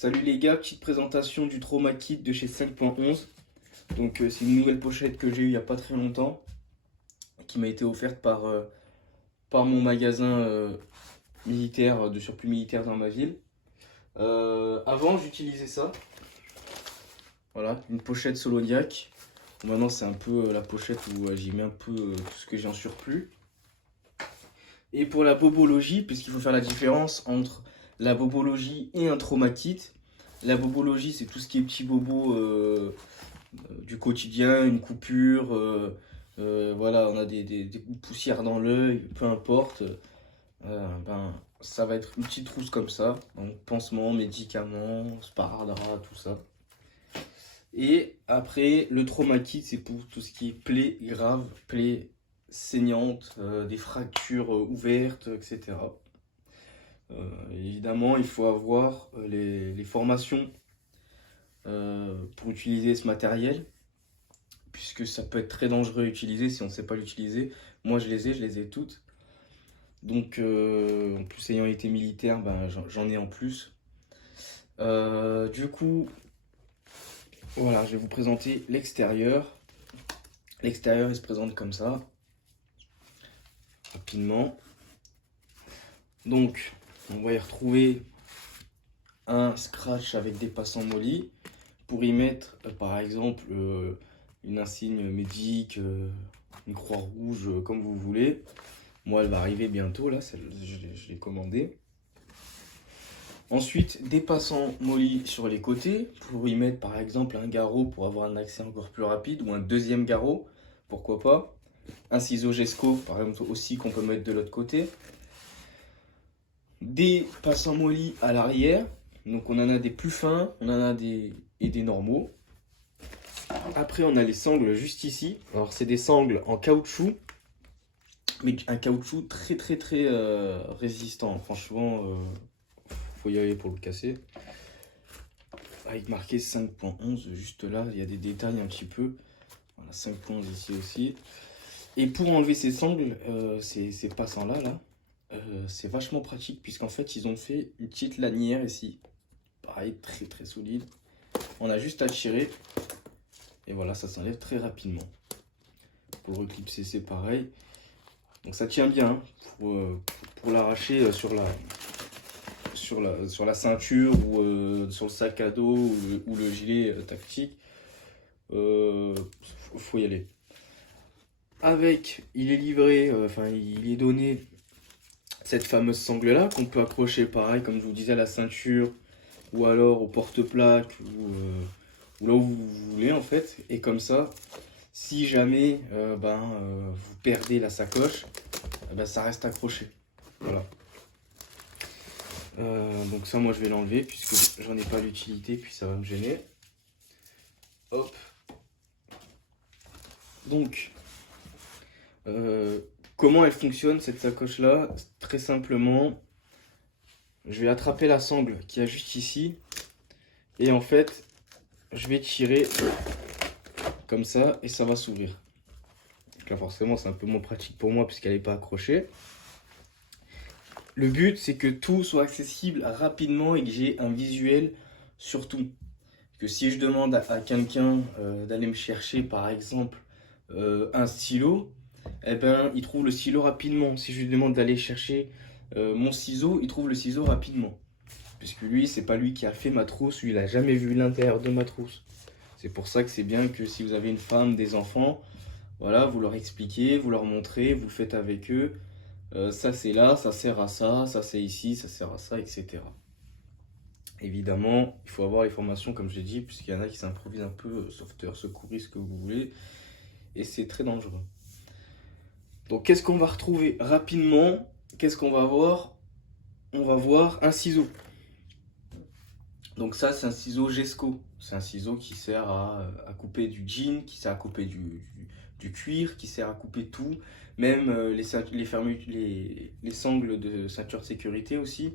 Salut les gars, petite présentation du Trauma Kit de chez 5.11. Donc c'est une nouvelle pochette que j'ai eue il n'y a pas très longtemps, qui m'a été offerte par mon magasin militaire, de surplus militaire dans ma ville. Avant j'utilisais ça, voilà, une pochette Soloniac. Maintenant c'est un peu la pochette où j'y mets un peu tout ce que j'ai en surplus. Et pour la bobologie, puisqu'il faut faire la différence entre la bobologie et un trauma kit. La bobologie, c'est tout ce qui est petits bobos du quotidien, une coupure, voilà, on a des poussières dans l'œil, peu importe. Ça va être une petite trousse comme ça. Donc pansements, médicaments, sparadrap, tout ça. Et après, le trauma kit, c'est pour tout ce qui est plaies graves, plaies saignantes, des fractures ouvertes, etc. Évidemment, il faut avoir les formations pour utiliser ce matériel, puisque ça peut être très dangereux à utiliser si on ne sait pas l'utiliser. Moi, je les ai toutes. Donc, en plus, ayant été militaire, j'en ai en plus. Du coup, voilà, je vais vous présenter l'extérieur. L'extérieur, il se présente comme ça, rapidement. Donc, on va y retrouver un scratch avec des passants mollis pour y mettre par exemple une insigne médique, une croix rouge, comme vous voulez. Moi, elle va arriver bientôt, là, je l'ai commandée. Ensuite, des passants mollis sur les côtés pour y mettre par exemple un garrot pour avoir un accès encore plus rapide, ou un deuxième garrot, pourquoi pas. Un ciseau Gesco par exemple aussi qu'on peut mettre de l'autre côté. Des passants mollis à l'arrière, donc on en a des plus fins, on en a des normaux. Après on a les sangles juste ici. Alors c'est des sangles en caoutchouc, mais un caoutchouc très résistant. Franchement, faut y aller pour le casser. Avec marqué 5.11 juste là, il y a des détails un petit peu. Voilà, 5.11 ici aussi. Et pour enlever ces sangles, ces passants là, c'est vachement pratique, puisqu'en fait ils ont fait une petite lanière ici. Pareil, très solide. On a juste à tirer et voilà, ça s'enlève très rapidement. Pour le reclipser, c'est pareil. Donc ça tient bien, hein, pour l'arracher sur la ceinture ou sur le sac à dos ou le gilet tactique. Faut y aller. Avec, il est livré, il est donné cette fameuse sangle là qu'on peut accrocher pareil, comme je vous disais, à la ceinture ou alors au porte-plaque ou là où vous voulez en fait. Et comme ça, si jamais vous perdez la sacoche, ça reste accroché. Voilà. Donc ça, moi je vais l'enlever puisque j'en ai pas l'utilité, puis ça va me gêner. Hop. Donc, comment elle fonctionne cette sacoche là? Très simplement, je vais attraper la sangle qui a juste ici et en fait je vais tirer comme ça et ça va s'ouvrir. Donc là forcément c'est un peu moins pratique pour moi puisqu'elle n'est pas accrochée. Le but c'est que tout soit accessible rapidement et que j'ai un visuel sur tout. Que si je demande à quelqu'un d'aller me chercher par exemple un stylo, eh ben, il trouve le stylo rapidement. Si je lui demande d'aller chercher mon ciseau, il trouve le ciseau rapidement. Puisque lui, c'est pas lui qui a fait ma trousse, lui, il a jamais vu l'intérieur de ma trousse. C'est pour ça que c'est bien que si vous avez une femme, des enfants, voilà, vous leur expliquez, vous leur montrez, vous le faites avec eux. Ça c'est là, ça sert à ça c'est ici, ça sert à ça, etc. Évidemment, il faut avoir les formations, comme je l'ai dit, puisqu'il y en a qui s'improvisent un peu, sauveteur, secouriste, ce que vous voulez. Et c'est très dangereux. Donc qu'est-ce qu'on va retrouver rapidement? Qu'est-ce qu'on va voir? On va voir un ciseau. Donc ça c'est un ciseau Gesco. C'est un ciseau qui sert à couper du jean, qui sert à couper du cuir, qui sert à couper tout. Même les sangles de ceinture de sécurité aussi.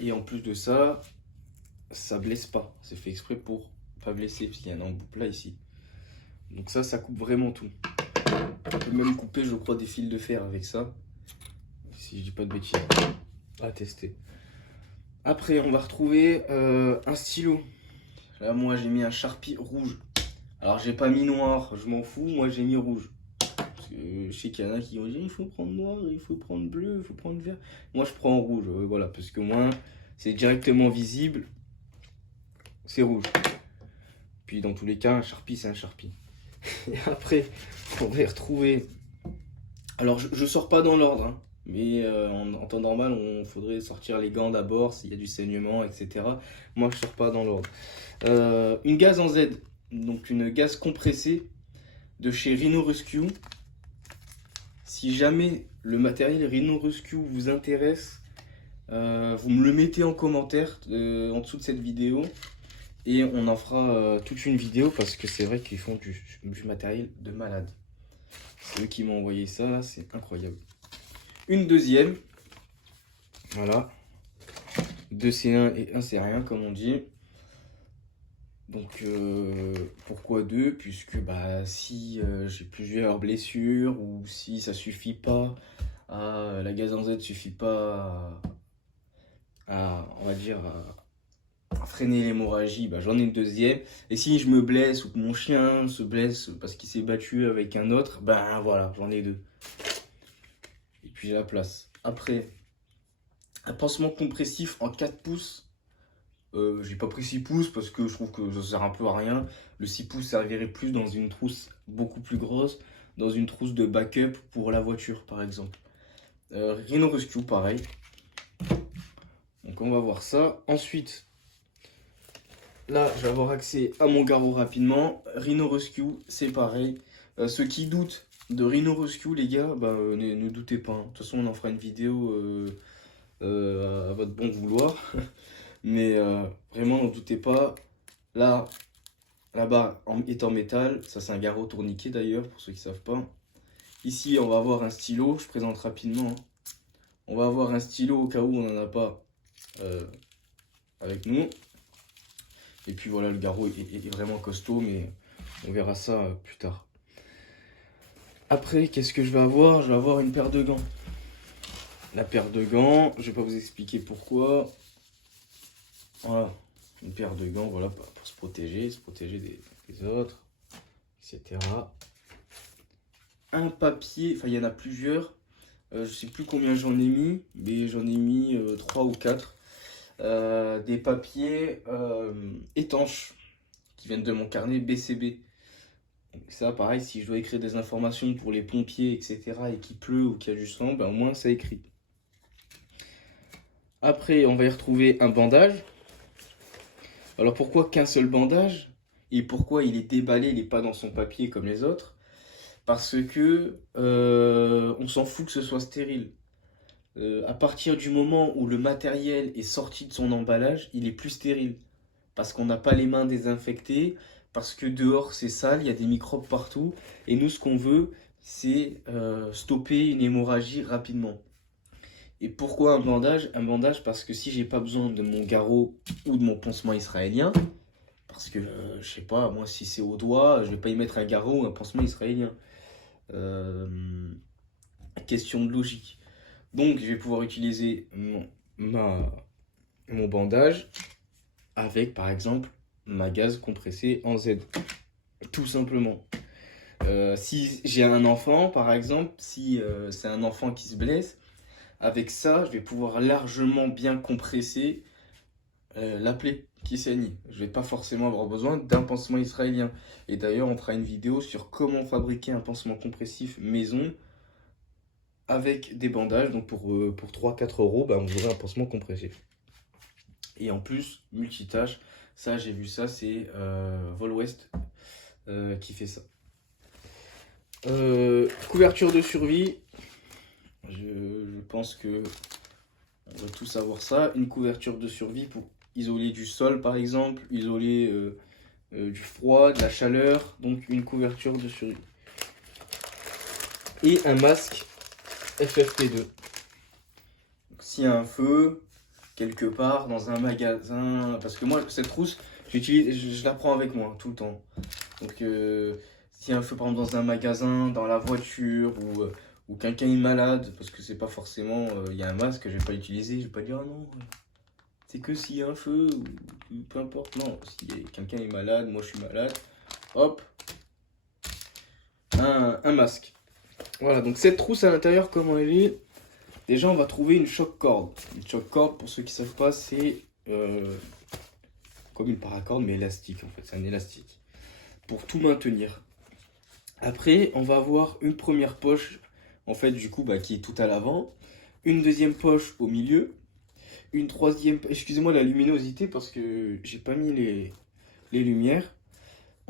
Et en plus de ça, ça blesse pas. C'est fait exprès pour pas blesser, parce qu'il y a un embout plat ici. Donc ça coupe vraiment tout. On peut même couper, je crois, des fils de fer avec ça. Si je dis pas de bêtises. À tester. Après, on va retrouver un stylo. Là, moi, j'ai mis un Sharpie rouge. Alors, j'ai pas mis noir, je m'en fous. Moi, j'ai mis rouge. Parce que je sais qu'il y en a qui vont dire il faut prendre noir, il faut prendre bleu, il faut prendre vert. Moi, je prends rouge. Voilà, parce que moi, c'est directement visible. C'est rouge. Puis, dans tous les cas, un Sharpie, c'est un Sharpie. Et après, on va y retrouver. Alors, je sors pas dans l'ordre, hein. Mais en temps normal, on faudrait sortir les gants d'abord s'il y a du saignement, etc. Moi, je sors pas dans l'ordre. Une gaz en Z, donc une gaz compressée de chez Rhino Rescue. Si jamais le matériel Rhino Rescue vous intéresse, vous me le mettez en commentaire en dessous de cette vidéo et on en fera toute une vidéo parce que c'est vrai qu'ils font du matériel de malade. C'est eux qui m'ont envoyé ça, là, c'est incroyable. Une deuxième, voilà, 2 c'est 1 et 1 c'est rien comme on dit. Donc pourquoi 2? Puisque bah, si j'ai plusieurs blessures ou si ça suffit pas, la gaz en Z suffit pas on va dire, à freiner l'hémorragie, bah, j'en ai une deuxième. Et si je me blesse ou que mon chien se blesse parce qu'il s'est battu avec un autre, ben voilà, j'en ai 2. Et puis j'ai la place. Après, un pansement compressif en 4 pouces. J'ai pas pris 6 pouces parce que je trouve que ça sert un peu à rien. Le 6 pouces servirait plus dans une trousse beaucoup plus grosse, dans une trousse de backup pour la voiture par exemple. Rhino Rescue pareil. Donc on va voir ça. Ensuite, là je vais avoir accès à mon garrot rapidement. Rhino Rescue, c'est pareil. Ceux qui doutent de Rhino Rescue, les gars, bah, ne doutez pas, hein. De toute façon, on en fera une vidéo à votre bon vouloir. Mais vraiment, n'en doutez pas. Là, la barre est en métal. Ça, c'est un garrot tourniquet d'ailleurs, pour ceux qui ne savent pas. Ici, on va avoir un stylo. Je présente rapidement, hein. On va avoir un stylo au cas où on n'en a pas avec nous. Et puis voilà, le garrot est vraiment costaud, mais on verra ça plus tard. Après, qu'est-ce que je vais avoir? Je vais avoir une paire de gants. La paire de gants, je vais pas vous expliquer pourquoi. Voilà, une paire de gants, voilà, pour se protéger des autres, etc. Un papier, enfin il y en a plusieurs. Je sais plus combien j'en ai mis, mais j'en ai mis 3 ou 4. Des papiers étanches qui viennent de mon carnet BCB. Donc ça, pareil, si je dois écrire des informations pour les pompiers, etc., et qu'il pleut ou qu'il y a du sang, ben, au moins ça écrit. Après, on va y retrouver un bandage. Alors pourquoi qu'un seul bandage? Et pourquoi il est déballé, il n'est pas dans son papier comme les autres? Parce que on s'en fout que ce soit stérile. À partir du moment où le matériel est sorti de son emballage, il est plus stérile. Parce qu'on n'a pas les mains désinfectées, parce que dehors c'est sale, il y a des microbes partout. Et nous, ce qu'on veut, c'est stopper une hémorragie rapidement. Et pourquoi un bandage? Un bandage parce que si j'ai pas besoin de mon garrot ou de mon pansement israélien, parce que je sais pas, moi si c'est au doigt, je vais pas y mettre un garrot ou un pansement israélien. Question de logique. Donc je vais pouvoir utiliser mon bandage avec par exemple ma gaz compressée en Z. Tout simplement. Si j'ai un enfant par exemple, si c'est un enfant qui se blesse, avec ça je vais pouvoir largement bien compresser la plaie qui saigne. Je vais pas forcément avoir besoin d'un pansement israélien. Et d'ailleurs on fera une vidéo sur comment fabriquer un pansement compressif maison avec des bandages. Donc pour 3-4 euros, bah, vous aurez un pansement compressif. Et en plus, multitâche, ça j'ai vu ça, c'est Volwest qui fait ça. Couverture de survie, je pense que on va tous avoir ça. Une couverture de survie pour isoler du sol par exemple, isoler du froid, de la chaleur, donc une couverture de survie. Et un masque FFP2. S'il y a un feu, quelque part, dans un magasin, parce que moi, cette trousse, je la prends avec moi tout le temps. Donc, s'il y a un feu, par exemple, dans un magasin, dans la voiture, ou quelqu'un est malade, parce que c'est pas forcément, il y a un masque, je vais pas l'utiliser, je vais pas dire, ah non, c'est que s'il y a un feu, ou peu importe, non, si quelqu'un est malade, moi je suis malade, hop, un masque. Voilà, donc cette trousse à l'intérieur, comment elle est? Déjà, on va trouver une choc corde. Une choc corde, pour ceux qui ne savent pas, c'est comme une paracorde, mais élastique en fait, c'est un élastique, pour tout maintenir. Après, on va avoir une première poche, en fait, du coup, qui est tout à l'avant, une deuxième poche au milieu, une troisième, excusez-moi la luminosité parce que j'ai pas mis les lumières.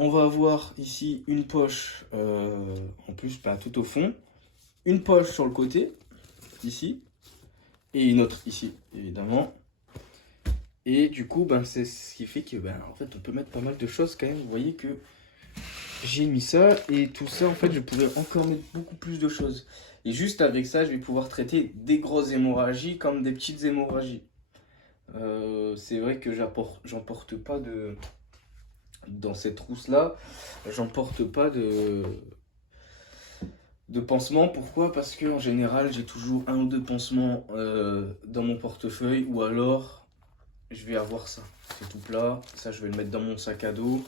On va avoir ici une poche en plus tout au fond, une poche sur le côté, ici, et une autre ici, évidemment. Et du coup, c'est ce qui fait que en fait, on peut mettre pas mal de choses quand même. Vous voyez que j'ai mis ça et tout ça, en fait, je pouvais encore mettre beaucoup plus de choses. Et juste avec ça, je vais pouvoir traiter des grosses hémorragies comme des petites hémorragies. C'est vrai que j'emporte pas de... Dans cette trousse-là, j'emporte pas de pansements. Pourquoi? Parce que en général, j'ai toujours un ou deux pansements dans mon portefeuille, ou alors je vais avoir ça. C'est tout plat. Ça, je vais le mettre dans mon sac à dos.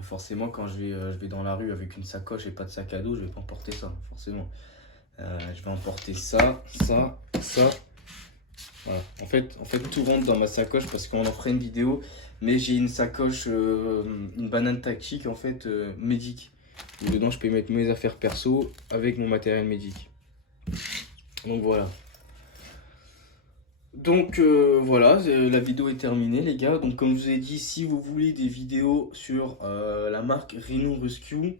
Forcément, quand je vais dans la rue avec une sacoche et pas de sac à dos, je vais pas emporter ça, forcément. Je vais emporter ça, ça, ça. Voilà. En fait, tout rentre dans ma sacoche parce qu'on en ferait une vidéo. Mais j'ai une sacoche, une banane tactique en fait, médic. Et dedans, je peux mettre mes affaires perso avec mon matériel médic. Donc voilà. Donc voilà, la vidéo est terminée les gars. Donc comme je vous ai dit, si vous voulez des vidéos sur la marque Rhino Rescue,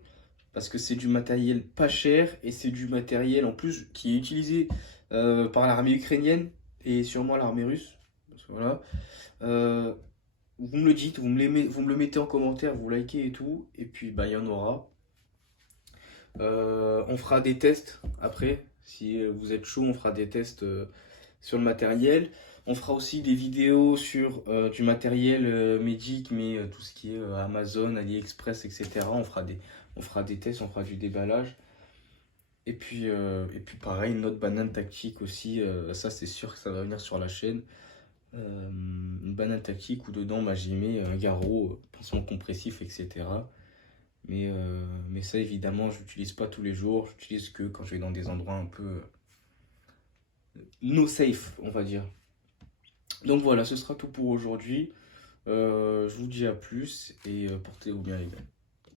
parce que c'est du matériel pas cher et c'est du matériel en plus qui est utilisé par l'armée ukrainienne et sûrement l'armée russe. Parce que voilà. Vous me le dites, vous me le mettez en commentaire, vous likez et tout, et puis il y en aura. On fera des tests après, si vous êtes chaud, on fera des tests sur le matériel. On fera aussi des vidéos sur du matériel médic, mais tout ce qui est Amazon, AliExpress, etc. On fera des tests, on fera du déballage. Et puis pareil, une autre banane tactique aussi, ça c'est sûr que ça va venir sur la chaîne. Une banane tactique où dedans j'ai mis un garrot, pansement compressif, etc. Mais ça évidemment je l'utilise pas tous les jours, j'utilise que quand je vais dans des endroits un peu no safe, on va dire. Donc voilà, ce sera tout pour aujourd'hui. Je vous dis à plus et portez-vous bien les gars.